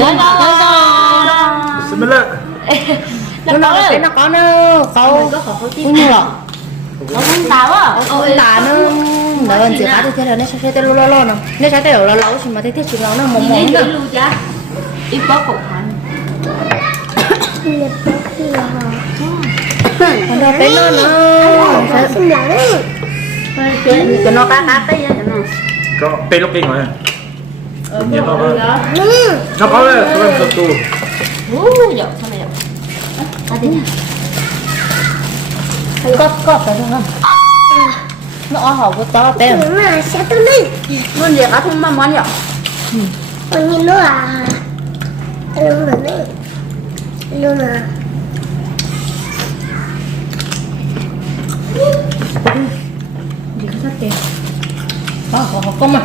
Nhớ đâu Xin lỗi Nó nó có nó cái nó nó có nó câu cũng như là Nó không táo á không tà nó đợi anh chị phá thì thế là nó sẽ sẽ lâu lâu lâu nè nó sẽ tới lâu lâu nhưng mà thế thế chỉ lâu nó mỏng mỏng Đi nè luôn cha Ít bó cục hành còn đâu cái nó nó sẽ Cái nó cá cá tí á nó Có tên lúc kinh rồi Nhìn nó thôi Nó có đấy, tôi em tu Ú, dọc sao này dọc Cá tí nha cóp cóp phải không? Nó ở hậu của to tên mà sẽ tôi đi Luôn gì cá thun mà món dọc còn nhìn nó à luôn rồi đấy. Luôn à gì có sắp kìa có có có công mà.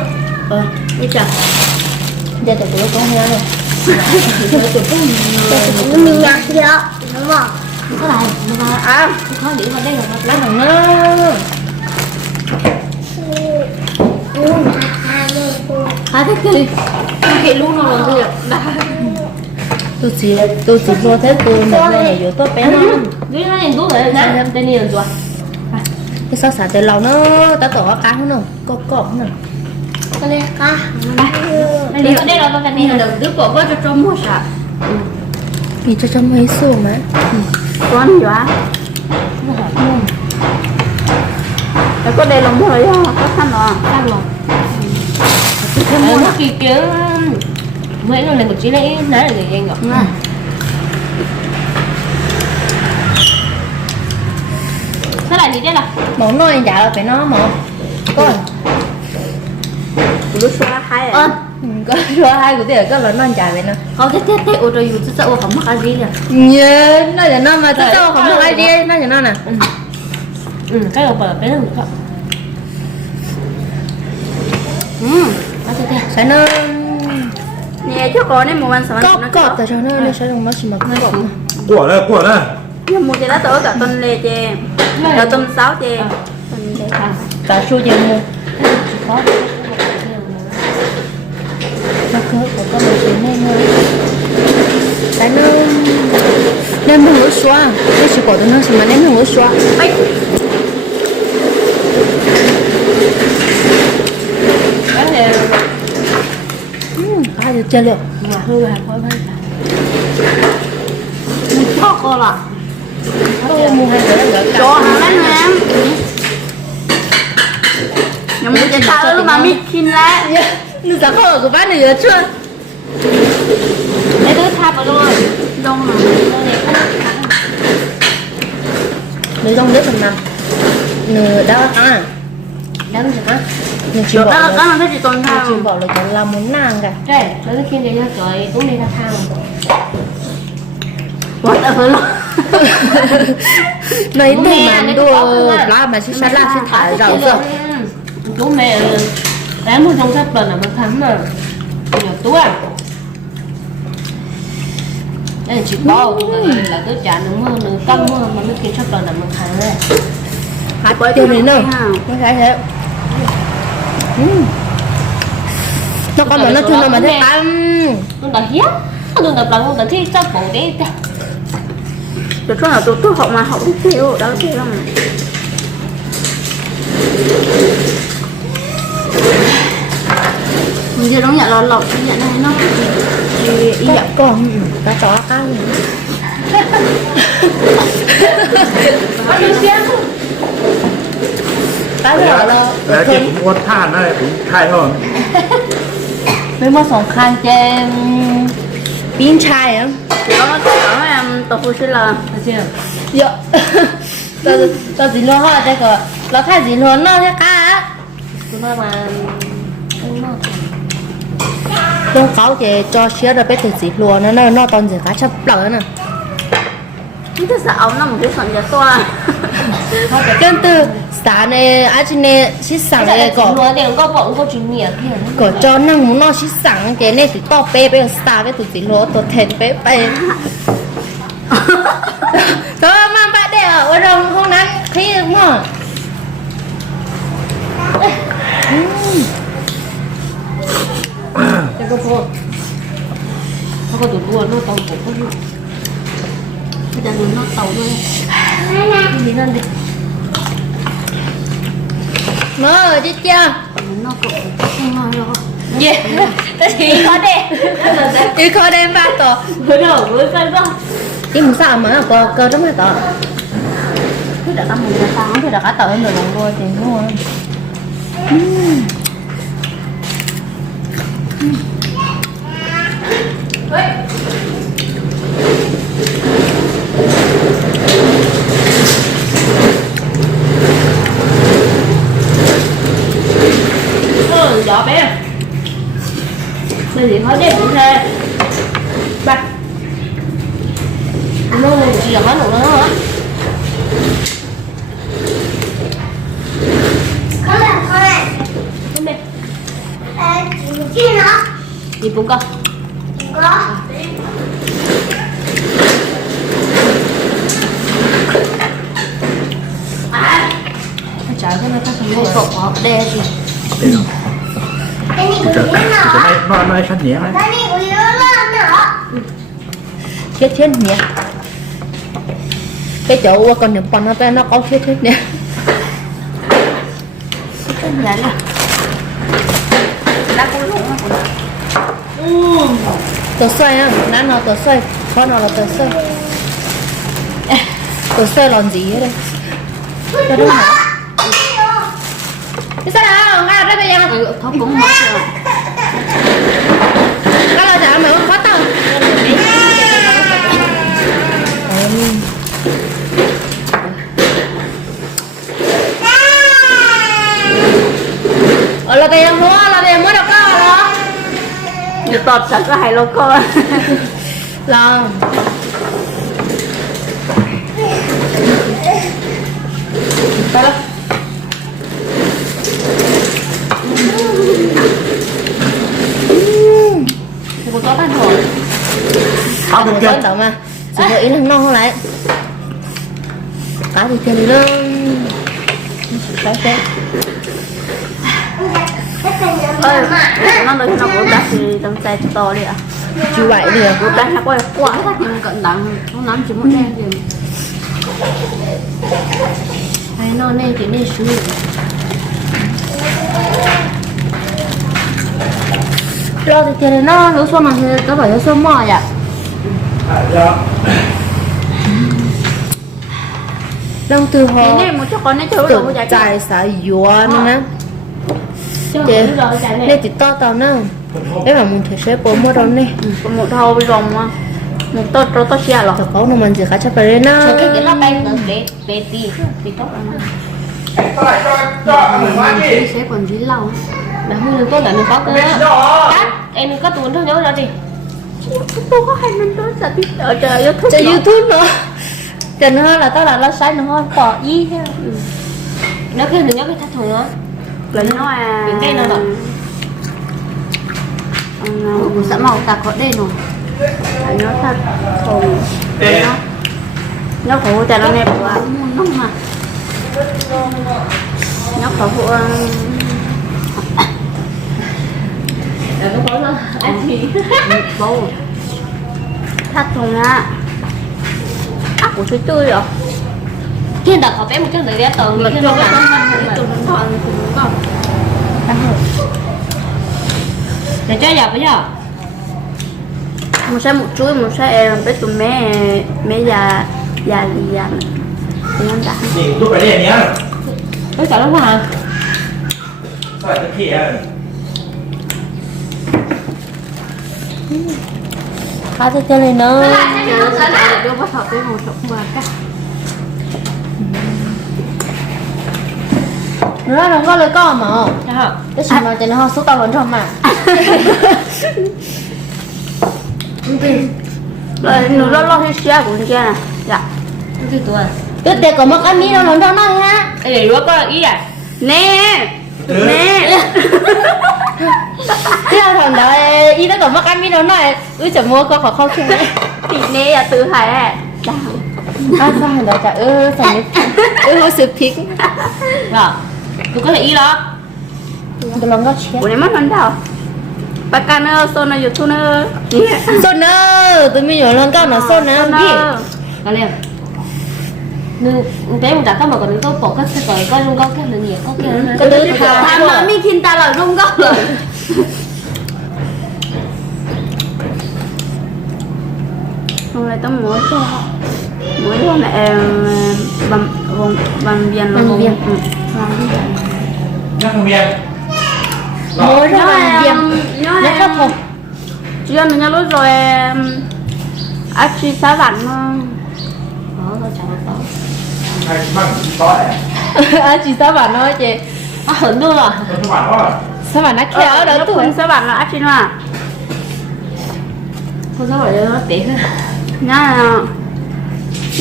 Ờ, đi chào giờ tụi tôi có nghe rồi nó mình nhạc chưa đúng không Có lại, nó có À, có điểm vào đây rồi lá thằng nó luôn à thích cười Cái luôn rồi rồi tôi chỉ tôi chỉ mua thế tôi mà này vô tốt bé nó Vì nó nhìn tú rồi, nè, tên liền rồi. Cái sao xả tới lâu nó tao tổ cá nó có cọp nè cái này cá đây đi, đây là cái này là đứa bộ có cho trong mua sạc vì cho cho mấy xu mà. Con quá Rồi có đây là mua rồi có khăn rồi Khăn rồi Cái mua nó kỳ kiểu Mấy người này của chị lấy nãy là người dân ngọc Thế là gì đây là món nói dạ là phải nó mà con Lúc xóa hai à có hai của tiền có lớn non trả vậy nè Có cái thiết thế ô tô dù sợ không mắc cái gì nè. Nhớ nó là nó mà tôi sao không được ai đi nó là nó nè. Ừ, cái đầu bờ cái đầu đó Ừ, nó thế thế sẽ nó Nè cho con em một ăn sáng cọp cọp tại sao nó nó sẽ không nó chỉ mà cọp mà. Của đây Nhưng một cái đã tổ cả tuần lê chê Cả tuần sáu chê cả số tiền mua. Nó cứ của con mình chỉ nên thôi tại nó nên mình ngủ xóa. Cái sự của nó chỉ mà nên mình ngủ xóa. Cái này ai được chơi được? Mà hư hạt quá hơi Cho cô là Tôi mua hai cái cả cho hàng lên Nhưng mà cái tao lúc mà mít xin lá Nữ giá khổ của bác này chưa? Để đứa tha vào rồi. Đông mà Nữ đông đứa phần năm Nữ đã à? Đâm gì hả? Nữ chỉ Đó bỏ là là cái là cái thao chỉ bỏ là chẳng làm muốn nàng cả. Đây, nó khi đi ra trời cũng đi ra thang What the hell? Thì mẹ, mà đùa? Lá mà sẽ sát la sẽ thải rau rau Bố mẹ Đấy một trong sách bẩn là một tháng mà Nhiều túi à. Đây là chị bao là cứ trả nó mưa nó căm mưa mà nó kia sách bẩn là một tháng đấy Hạt tiền đến đâu. Nó phải thế. Ừm. Nó còn mà nó chung nó mà thế. ăn Nó đã hiếp. Nó đã bằng nó đã thi cho bố đấy Được là tụi tôi học mà học cái kiểu đó kiểu lắm giờ nó nhận lọt lọt nhận này nó Thì ý Dạ con Cá chó cá gì Cá gì là Đấy, kia cũng muốn than đây, cũng khai hơn Với một sòng khăn trên Pin chai á Đó nó có em tổ phụ sư là Thấy chưa Dạ Tao tao chỉ lo hỏi đây cơ Nó thay gì luôn nó thế cá á Chúng ta mà Không nó Đông cáo thì cho xía rồi biết thì gì luôn nó nó nó toàn gì cá chấp lỡ nè Cái thật sự ống là một cái phần giá toa Cái từ sáng này ai chỉ này xí sáng này có có Nó đều có bọn có chuyện nghĩa kia có cho năng muốn nó xí sáng cái này thì to bé bé xa với tụi gì luôn tụi thèn bé bé Thôi mà bạn để ở ở trong không nắn khi đúng không Cái cô phụ nó có tụt đua nó tàu cũng có bây giờ nó tàu thôi đi lên đi. Mơ chứ chưa? Nó cũng không ngon đâu yeah thế thì có đẹp đi coi đem ba tổ. Bữa đầu bữa cân không đi một sao mà có cơ đó mà tổ. Thế đã tao mình đã tao thì đã cá tàu em được lòng đua thì đúng không giỏ bé. Bây giờ có đẹp cũng thế ba. Nó chỉ hết nữa hả Con này, con. Này. không Ờ, chị nó. gì cũng có Có. trái cái nó khác một cục họ đe gì Cái này của Trời, nó trời nó. nó nó nhẹ đấy. Cái này của nó nó. thiết thiết nhỉ cái chỗ qua còn những con nó tên nó có chết chết nhỉ chết nhà này Đã có lũng rồi tờ xoay á nó nó tờ xoay con nó là tờ xoay tờ xoay làm gì ở đây cho đúng hả cái sao nào ngay đây bây giờ. Ừ, thôi cũng mất rồi. Cái là chả mà nó khó tao? Ở là cái em mua là cái em mua được cao đó Như tọt sẵn có hai lô cơ là Tới đó. thì cũng có Ăn được một chưa? con đâu mà Chỉ có ý là ngon không lại? Cá thì tiền nó Cá xe Ơi, nó nói nó cũng đắt thì trong xe cho to đi ạ. Chú vậy đi à Cũng đắt nó quay quá Nhưng cận đắng không nắm chỉ một đen gì. Hay nó nên chỉ nên suy Lo thì tiền nó Nó xô mà thì có phải nó xô mò vậy. Đông từ hồ. Này một chút con nó chữ rồi chạy chạy xả dùa nữa nè Chị rồi Nên chỉ to tao nữa Nếu mà muốn thì sẽ bố mua đâu nè Còn một thâu bây giờ mà. Một tốt tốt tốt xe rồi Thật có nó mình chỉ khá chấp nó Chứ cái cái nó bay từ để để đi thì tốt Đi xe còn dí lâu có lại mình có cơ cắt em có tuần thôi nhớ ra đi. Tôi có hai mình đó sẽ biết. Ở trời YouTube Trên Youtube nữa. Trên hơn là tao là nó sai nữa Bỏ y nó kia đừng nhớ cái thắt thôi nữa. Lấy nó à Những cái nó rồi. Ừ, sẽ màu tạc có đây rồi. Đấy, nó thật Còn Ê. nó Nó khổ chả nó đẹp quá. Nó mà Nó khổ phụ anh thì Bố. Thật rồi á. Ác của tôi tươi rồi khi đặt họ bé một chút để ra tầng Lần cho cái con này Tụi nó thọn cũng có. Để cho vào bây giờ một xe một chuối một xe bé tụi mẹ mẹ già già gì già thì anh đã. Nhìn lúc phải đèn nhá. cái sợ lắm hả? Lại thực hiện? Khá thì tiền này nó đưa bắt họ tới một chỗ mà cả Nó nó có lời con mà Dạ hả Cái gì mà tiền nó số tao vẫn trong mà rồi nó lo lo hết xe của kia nè dạ cái tuổi Cái tiền có một cái mi nó nó trong này ha Ê, để lúc có ý à nè nè Thế là thằng đó ý nó có một cái mi nó nói Ui chẳng mua con khó không khen đấy thì nè à từ hải à dạ À sao thằng đó chả ư Thằng ư hơi sự thích rồi tôi có thể ý đó Tôi lòng nó chết của này mất hơn đâu bà ca nữa son nó youtube nữa Xuân ơi nơ tụi mình nhỏ lần cao nó sâu nè đi có liền nhưng bé mình đã có một cái tôi bỏ cái cái cái cái luôn có cái là nhiều có cái cái đứa Thà thà mà mi kinh ta là rung gốc rồi hôm nay tao muốn cho muốn cho mẹ bằng bằng bằng viên là Bằng viên. Ừ, bằng viên mỗi là- làm việc nhớ nó là- khóc không chưa mình nhớ lúc rồi chị sao bạn mà. Đó chẳng có. Hay bằng to đấy à chị sao bạn nói chị. À hận luôn rồi tôi đó sao bạn nó ở kéo đó tuổi sao bạn là anh chị mà không sao rồi nó bé hơn nhá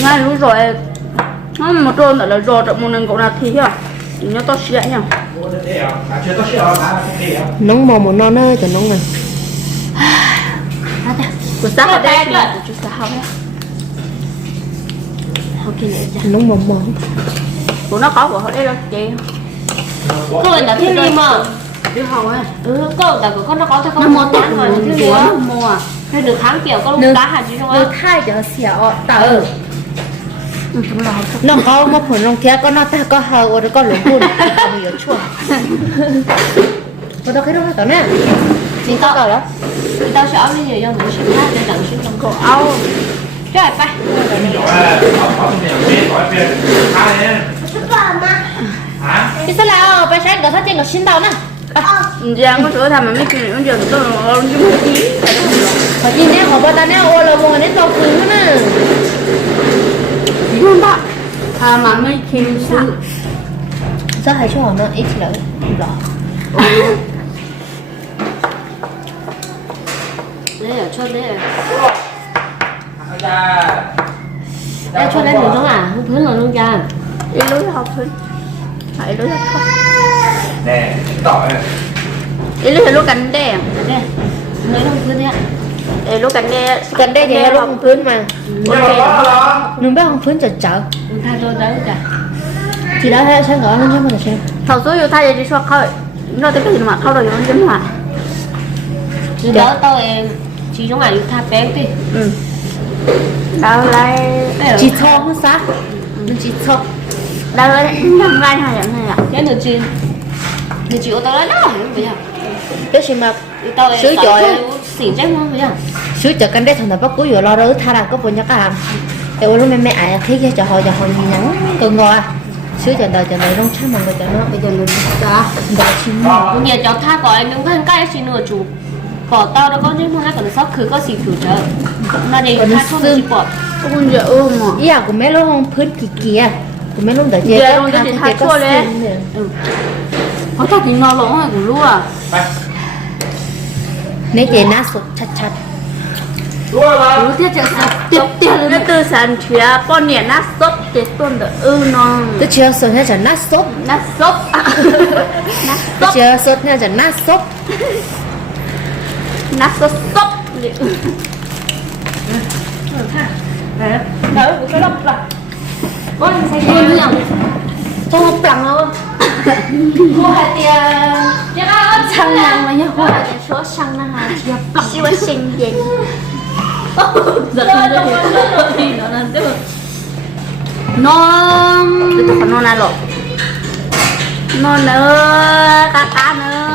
nhá. Lúc rồi. Nó một trôn là rồi được một lần cũng là thì hiểu nhớ to xịa là à? nóng mò một non ơi cho nóng này. Của sao ở đây là của sao đấy. Nóng mò mò của nó có của họ đây là chị. Mình đã thiên liêm mà đi học ấy ừ cô đã có con nó có thôi nó không mua mua tiền tán của rồi thiên chúa nó liêm mua hay được kháng kiểu có lúc Được. đá hạt gì không được á thay cho xẻo tờ ừ chúng là học nó có một phần lòng kia có nó ta có hờ ở đó có lỗ bùn không hiểu chua và đó cái đó là tao nè chị tao tao đó thì tao sẽ áo như vậy cho mình xin hát để đặng xin trong cổ cổ áo trời phải Cái chỗ là có- có cái gì biết, có cái việc. Hai đấy. Hả? cái sao là phải sáng có thắt trên có xin tao nè Giang có chỗ thằng mà mấy chuyện bây giờ tôi nó như một tí và chị nè họ bảo ta nè ô là một đến tao cứng nữa nè không bạn à mà mấy khi sao sao hay cho họ nó ít lỡ rõ đấy ở cho đấy Ôi cha. đây cho đấy được không à không thứ rồi luôn cha đi lối học thôi phải lối học Nè, tỏi này. đi lối lối cánh đèn đây nói không thứ đấy ạ để lối cánh đèn gần đây thì nó không phướn mà. Nhưng mà có đó. nhưng bé không phướn chợ chợ mình thay tôi đấy cả chị đã thấy sáng gọi lên cho mình xem. Thầu số yêu thay đi cho khơi nó tới cái gì mà khâu rồi nó chấm hỏa từ đó tôi chỉ trong ngày tha bé đi. Ừ. Đâu lại chị cho nó sao chị cho đâu lại năm gai hai dạng này à cái nữa chi thì chịu tao đấy đó bây giờ cái gì mà thì tao Sửa chọi. xỉn chết không bây giờ sứ chợ căn đây thằng nào bắt cuối giờ lo đó tha ra có bốn nhắc làm em ơi lúc mẹ mẹ ai thấy cái chợ họ chợ họ nhìn nhắn cần ngồi sứ chợ đời chợ đời không chắc mà người chợ nó bây giờ người ta đời chín cũng nhiều cháu tha gọi những cái cái xin nữa chủ bỏ tao đó có những mua hai còn sóc cứ có gì thử chờ nó đi Còn tha không xương. chỉ bỏ có con dở ôm mà ý à của mẹ lúc không phướn kỳ kỳ à của mẹ lúc đợi เขาตัดทิ้งเราร้องไห้กูรั่วไปนเจหน่าสดชัดรั่วมารู้เที่ยจะสับเตี้ยเตี้ลยเนี่ยตัวสนเชียป้อนเนี่ยน่าสดเจสต้นเด้อเออนองตัวเชียสดเนี่ยจะน่าสดน่าสดตัวเชียสดเนี่ยจะน่าสดน่าสดสดเลยเออค่ะเออเออกูไปรับละป้อนใส่เยอะหรือยัง sang năng mà nhá hoa số sang năng là chia siêu xinh gì giật ra thì nó là tức nó tôi nó là lộ nó nữa cá cá nữa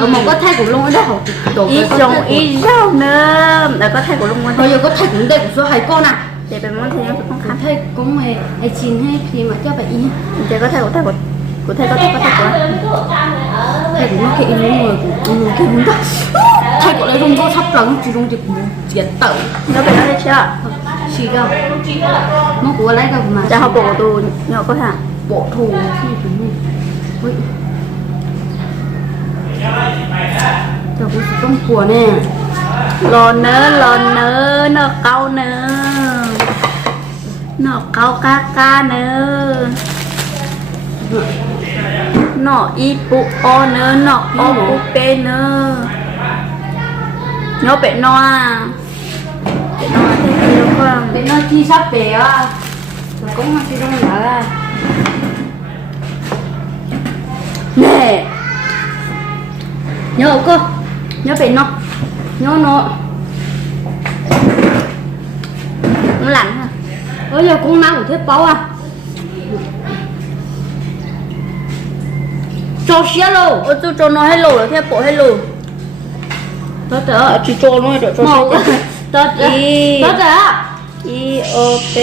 ở một có thay của luôn ở đây học ít dòng ít dầu nữa đã có thay của lông bây giờ có thay của đây của số hai con à để phải muốn thay con khám thay cũng mày ai chín hay thì mà cho bạn ý để có thay của thay của có thể có có thật quá. Thầy cũng mắc kệ những người của người kia muốn thật thầy cũng lại không có sắp lắm chỉ dùng chỉ diễn tẩu. Nó phải nói chưa? Chỉ đâu? Nó của lấy đâu mà? Chả học bộ tù nhỏ có hả bộ thù khi chúng mình ui chả có sự công của nè. Lòn nớ lòn nớ nó cau nớ. Nó cau ca ca nớ. Dạ nó y pu o nơ nó o pu pe nơ nhớ bé nó à? Bé nó thì đúng không bé nó chi sắp bé à cũng không chi đông nữa à? Nè. Nhớ cô. Nhớ bé nó nhớ nó. Nó lạnh hả? Bây giờ cũng mang của thế bó à? Socialo. Ở chỗ cho nó hello là thế bộ hello. Tớ tớ. Chỉ cho nó được cho. Tớ tớ. Tớ tớ. I O P.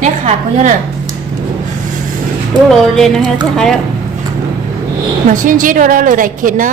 ได้ขาดเขาเยอะน่ะตู้โรเรนนะฮะที่ขายแล้วมาชิ้นจีโดเราเหลือได้เข็ดนะ